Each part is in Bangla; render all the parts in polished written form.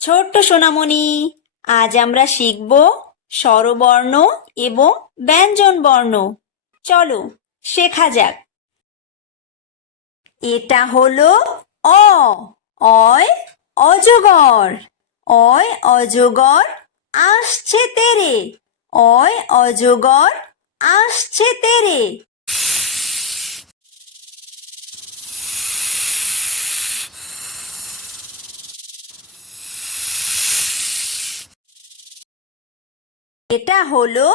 ছোট্ট সোনামণি, আজ আমরা শিখব স্বরবর্ণ এবং ব্যঞ্জন বর্ণ। চলো শেখা যাক। এটা হলো অ। অয় অজগর। অয় অজগর আসছে তেরে। অয় অজগর আসছে তেরে। এটা হলো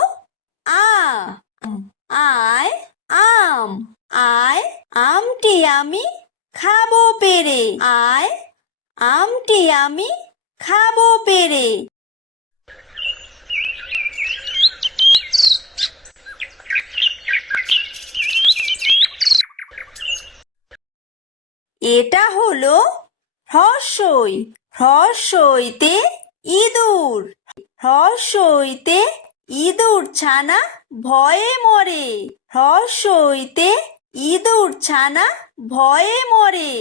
আ। আয় আম। আয় আমটি আমি খাবো পেরে। আয় আমটি আমি খাবো পেরে। এটা হলো হ্রস্বই। হ্রস্বইতে ইঁদুর। হ্রস্বইতে ইঁদুর ছানা ভয়ে মরে। হ্রস্বইতে ইঁদুর ছানা ভয়ে মরে।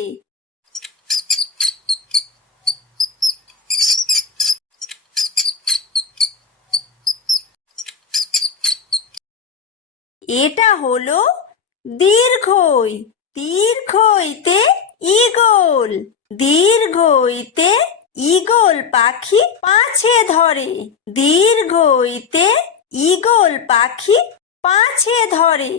এটা হলো দীর্ঘই। দীর্ঘইতে ঈগল। দীর্ঘইতে ঈগল পাখি পাছে ধরে। দীর্ঘইতে ঈগল পাখি পাছে ধরে।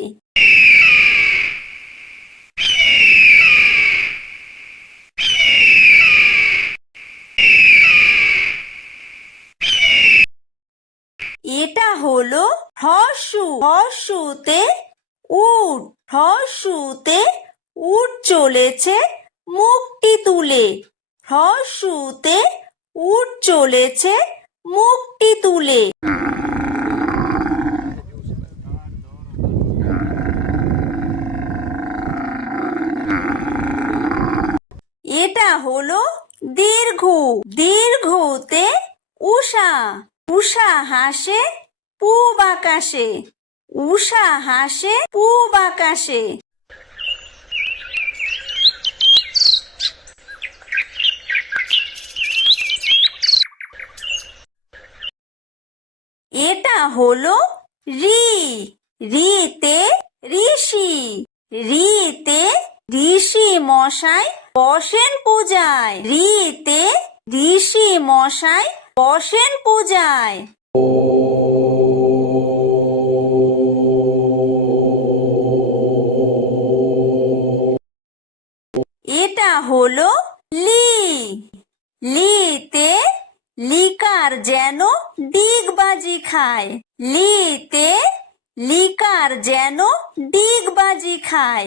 এটা হলো হ্রস্ব। হ্রস্বতে উট। হ্রস্বতে উট চলেছে মুখটি তুলে। হ্রস্বতে উট চলেছে মুখটি তুলে। এটা হলো দীর্ঘ। দীর্ঘতে উষা। উষা হাসে পূব আকাশে। উষা হাসে পূব আকাশে। এটা হলো ঋ। ঋতে ঋষি। ঋতে ঋষি মশাই বসেন পূজায়। ঋতে ঋষি মশাই বসেন পূজায়। এটা হলো লি। লিতে লিকার যেন ডিগবাজি খায়। লিতে লিকার যেন ডিগবাজি খায়।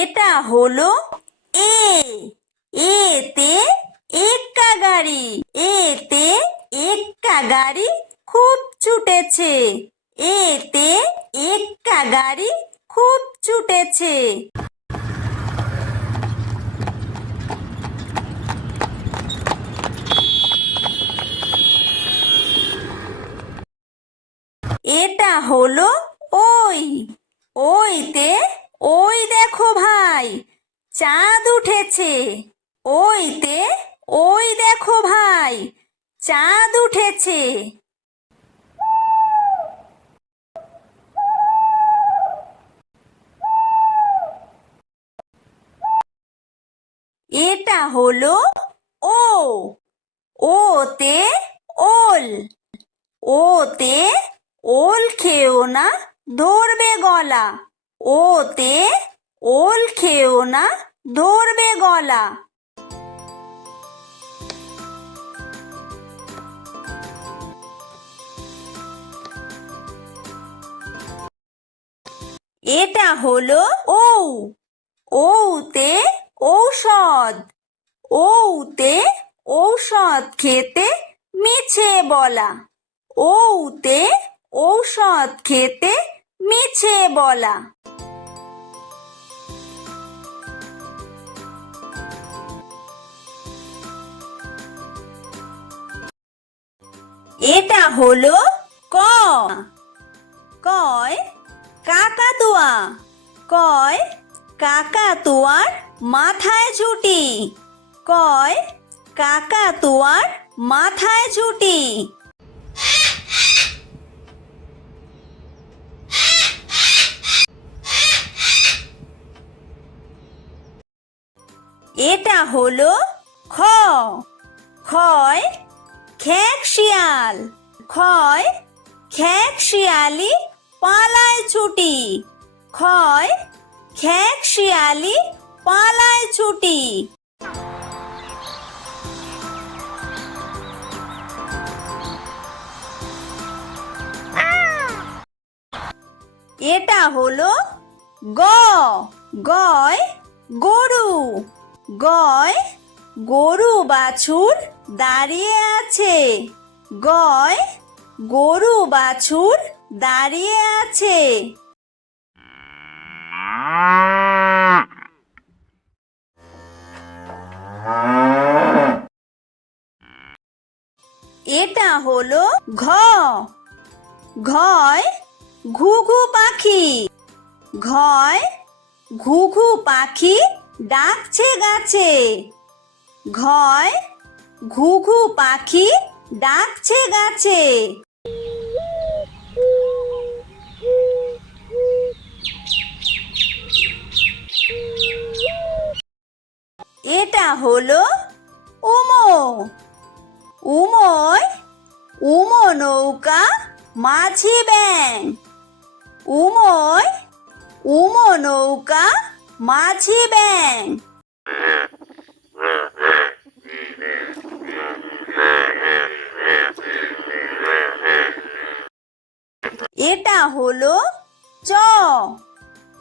এটা হলো এ। এতে এক্কা গাড়ি। এতে এক্কা গাড়ি খুব ছুটেছে। এতে এক্কা গাড়ি খুব ছুটেছে। এটা হলো ওই। ওইতে ওই দেখো ভাই চাঁদ উঠেছে। ওইতে ওই দেখো ভাই চাঁদ উঠেছে। এটা হলো ও। ওতে ওল। ওতে ওল খেও না ধরবে গলা। ওতে ওল খেও না ধরবে গলা। এটা হলো ঔ। ঔতে ঔষধ। ঔতে ঔষধ খেতে মিছে বলা। ঔতে ঔষধ খেতে মিছে বলা। এটা হলো ক। কয় কাকাতুয়া কয় কাকাতুয়ার মাথায় ঝুঁটি কয় কাকাতুয়ার মাথায় ঝুঁটি এটা হলো খ খয় খেক শিয়াল খয় খেক শিয়ালি পালায় ছুটি খয় খেক শিয়ালি পালায় ছুটি এটা হলো গ গয় গরু গয় গরু বাছুর দাঁড়িয়ে আছে গয় গরু বাছুর দাঁড়িয়ে আছে এটা হলো ঘ ঘয় ঘুঘু পাখি ঘয় ঘুঘু পাখি ডাকছে গাছে ঘয় ঘুঘু পাখি ডাকছে গাছে এটা হলো উমো উমোয় উমো নৌকা মাঝি ব্যাং উমোয় উমো নৌকা মাঝি ব্যাং এটা হলো চ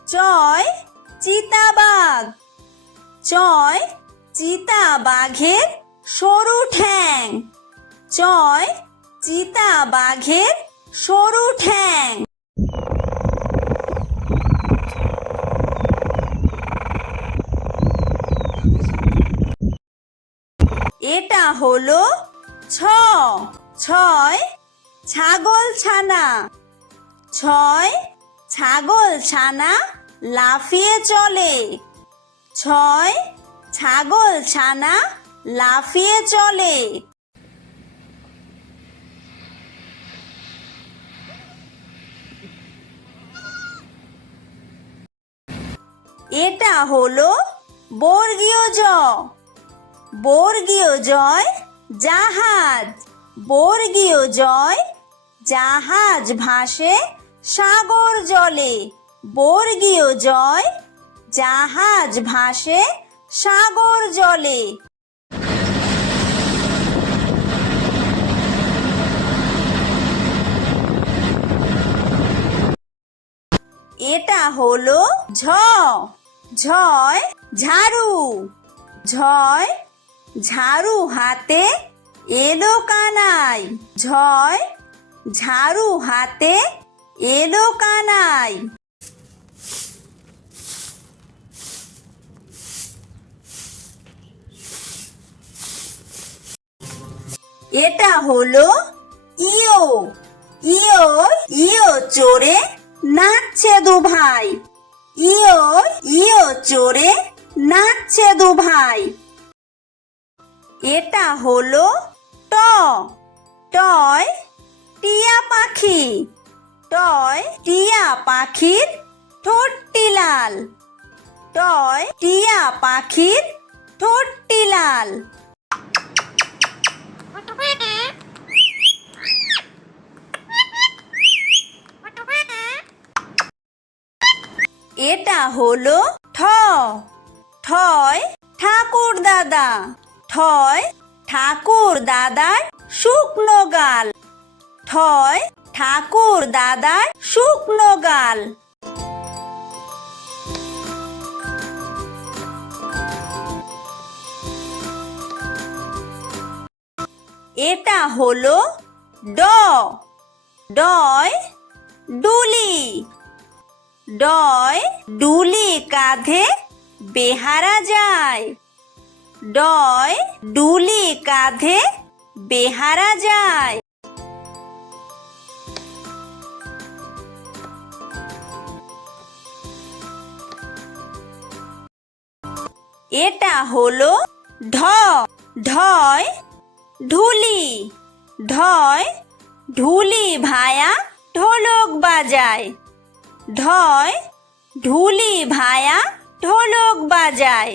চয় চিতাবাঘ চয় চিতাবাঘের সরু ঠ্যাং চয় চিতাবাঘের সরু ঠ্যাং এটা হলো ছ ছয় ছাগল ছানা ছয় ছাগল ছানা লাফিয়ে চলে ছয় ছাগল ছানা লাফিয়ে চলে এটা হলো বর্গীয় জ বর্গীয় জয় জাহাজ বর্গীয় জয় জাহাজ ভাসে সাগর জলে বর্গীয় জয় জাহাজ ভাসে সাগর জলে এটা হলো ঝ ঝয় ঝাড়ু ঝয় ঝাড়ু হাতে এলো কানাই ঝয় ঝাড়ু হাতে এলো কানাই এটা হলো ইয়ো ইয়ো ইয়ো চড়ে নাচছে দু ভাই ইয়ো ইয়ো চড়ে নাচছে দু ভাই এটা হলো ট টয় টিয়া পাখি টয় টিয়া পাখির ঠোঁটটি লাল টয় টিয়া পাখির ঠোঁটটি লাল এটা হলো ঠ ঠয় ঠাকুর দাদা ঠয় ঠাকুর দাদার শুকনো গাল ঠয় ঠাকুর দাদার শুকনো গাল এটা হলো ড ডয় ডুলি ডয় ডুলি কাঁধে বেহারা যায় ডয় ডুলি কাঁধে বেহারা যায় এটা হলো ঢ। ঢয় ঢুলি। ঢয় ঢুলি ভায়া ঢোলক বাজায়। ঢয় ঢুলি ভায়া ঢোলক বাজায়।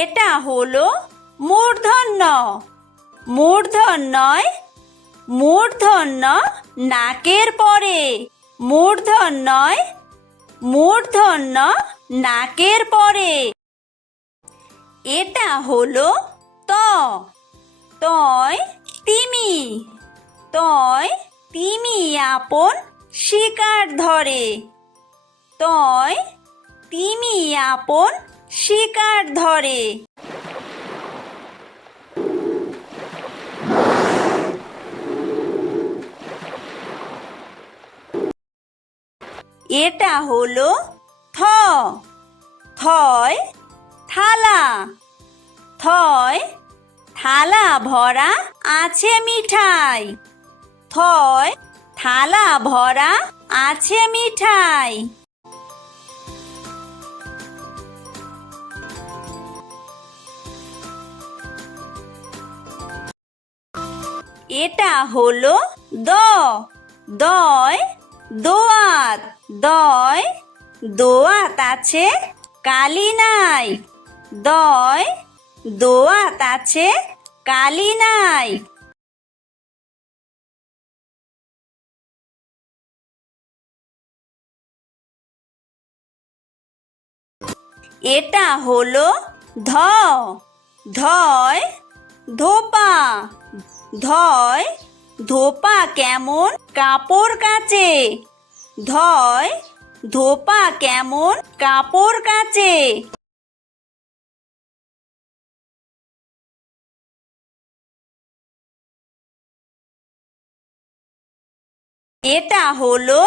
এটা হলো মূর্ধন্য। মূর্ধন্যয় মূর্ধন্য নাকের পরে। মূর্ধন্যয় মূর্ধন্য নাকের পরে। এটা হলো ত। তয় তিমি। তয় তিমি আপন শিকার ধরে। তয় তিমি আপন শিকার ধরে। এটা হলো থ। থয় থালা। থয় থালা ভরা আছে মিঠাই। থয় থালা ভরা আছে মিঠাই। এটা হলো দ। দয় দোয়াত। দয় দোয়াত আছে কালি নাই। দয় দোয়াত আছে কালি নাই। এটা হলো ধ। ধয় ধোপা। ধয় ধোপা কেমন কাপড় কাচে। ধয় ধোপা কেমন কাপড় কাচে। এটা হলো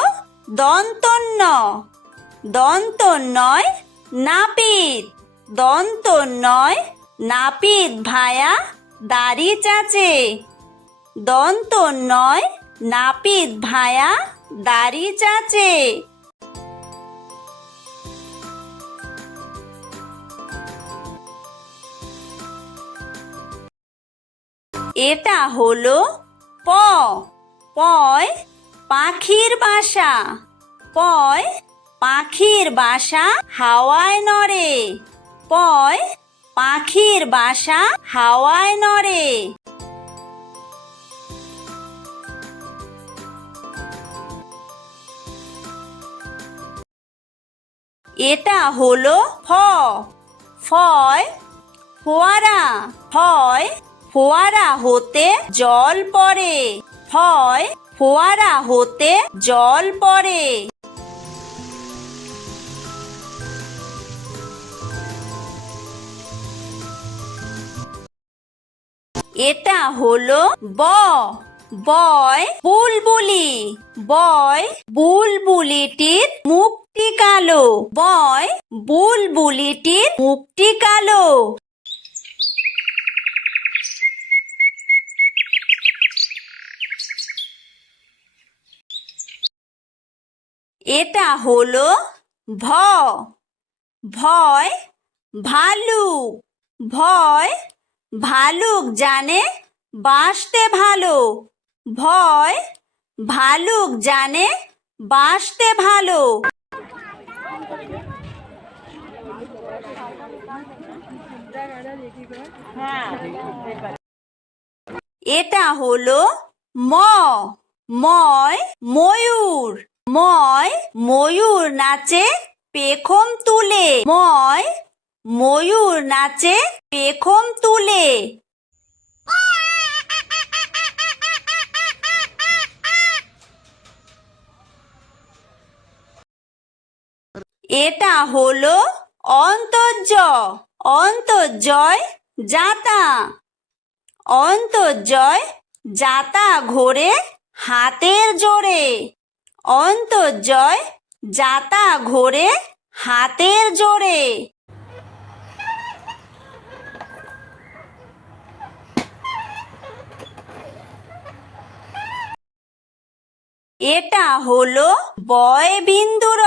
দন্তন্য। দন্তন্যয় নাপিত। দন্তন্যয় নাপিত ভায়া দাড়ি চাচে। দন্তন্যয় নাপিত ভায়া দাড়ি চাচে। এটা হলো প। পয় পাখির বাসা। পয় পাখির বাসা হাওয়ায় নড়ে। পয় পাখির বাসা হাওয়ায় নড়ে। এটা হলো ফ। ফয় ফোয়ারা। ফয় ফোয়ারা হতে জল পড়ে। ফয় ফোয়ারা হতে জল পড়ে। এটা হলো ব। বয় বুলবুলি। বয় বুলবুলিটির মুখটি কালো। বয় বুলবুলিটির মুখটি কালো। এটা হলো ভ। ভয় ভালুক। ভয় ভালুক জানে বাসতে ভালো। ভয় ভালুক জানে বাসতে ভালো। এটা হলো ম। ময় ময়ূর। ময় ময়ূর নাচে পেখম তুলে। ময় ময়ূর নাচে পেখম তুলে। এটা হলো অন্তর্য। অন্তর্জয় জাতা। অন্তর্জয় জাতা ঘোরে হাতের জোরে। অন্তর্জয় জাতা ঘোরে হাতের জোরে। এটা হলো বয় বিন্দু র।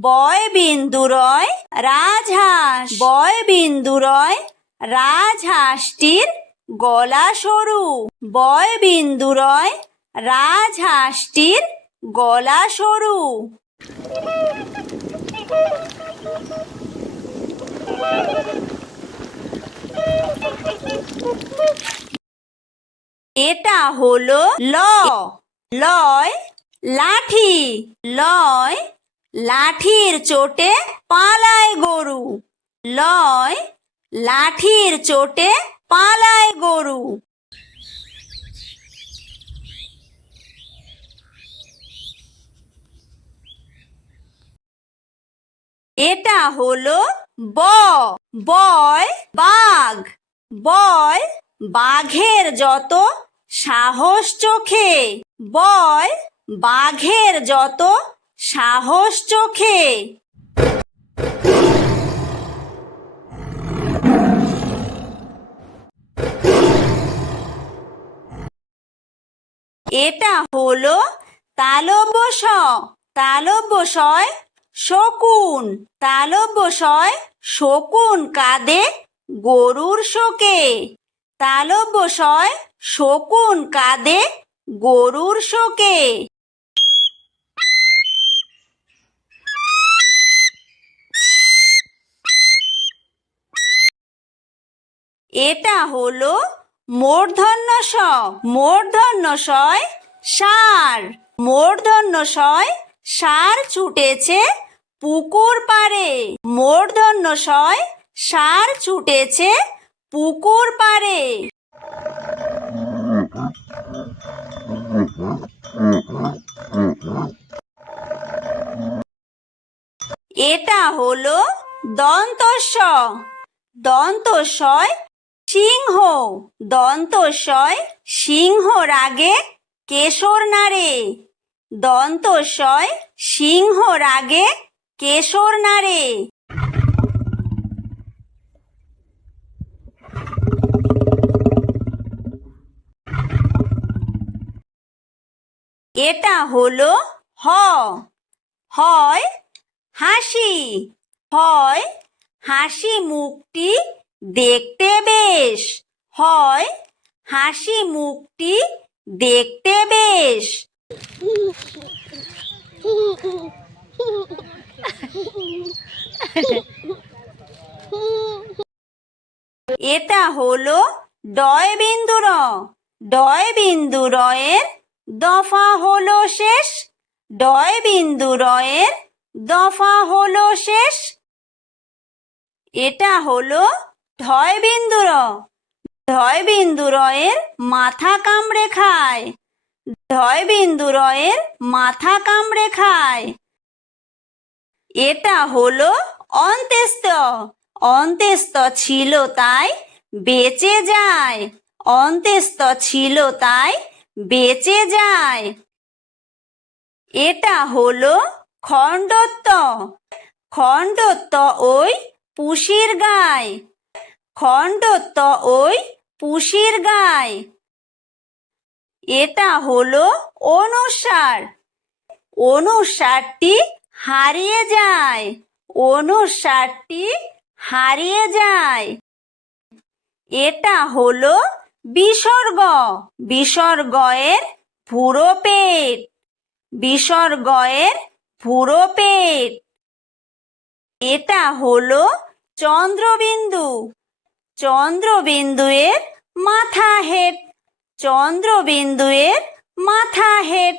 বয় বিন্দু রয় রাজহাঁস। বয় বিন্দু রয় রাজহাঁসটির গলা সরু। বয় বিন্দু রয় রাজহাঁসটির গলা সরু। এটা হলো ল। লয় লাঠি। লয় লাঠির চোটে পালায় গরু। লয় লাঠির চোটে পালায় গরু। এটা হলো ব। বয় বাঘ। বয় বাঘের যত সাহস চোখে। বয় বাঘের যত সাহস চোখে। এটা হলো তালব্য শ। তালব্য শয় শকুন। তালব্য শয় শকুন কাঁদে গরুর শোকে। তালব্য শয় শকুন কাঁদে গরুর শোকে। এটা হলো মূর্ধন্য ষ। মূর্ধন্য শয় ষাঁড়। মূর্ধন্য শয় ষাঁড় ছুটেছে পুকুর পাড়ে। মূর্ধন্য শয় ষাঁড় ছুটেছে পুকুর পাড়ে। এটা হলো দন্তস্ব। দন্তস্বয় সিংহ। দন্তস্বয় সিংহ রাগে কেশর নাড়ে। দন্তস্বয় সিংহ রাগে কেশর নাড়ে। এটা হলো হ। হয় হাসি। হয় হাসি মুখটি দেখতে বেশ। হয় হাসি মুখটি দেখতে বেশ। এটা হলো ডয় বিন্দু র। ডয় বিন্দু রয়ের দফা হলো শেষ। ডয় বিন্দু রয়ের দফা হলো শেষ। এটা হলো ঢয় বিন্দু র। ঢয় বিন্দু রয়ের মাথা কামড়ে খায়। ঢয় বিন্দু রয়ের মাথা কামড়ে খায়। এটা হলো অন্ত্যেস্ত। অন্ত্যেস্ত ছিল তাই বেঁচে যায়। অন্ত্যেস্ত ছিল তাই বেঁচে যায়। এটা হলো খণ্ডত্ব। খণ্ডত্ব ওই পুষির গায়। খণ্ডত্ব ওই পুষির গায়। এটা হলো অনুস্বার। অনুস্বারটি হারিয়ে যায়। অনুস্বারটি হারিয়ে যায়। এটা হলো বিসর্গ। বিসর্গয়ের পুরো পেট। বিসর্গয়ের পুরো পেট। এটা হলো চন্দ্রবিন্দু। চন্দ্রবিন্দুয়ের মাথা হেট। চন্দ্রবিন্দুয়ের মাথা হেট।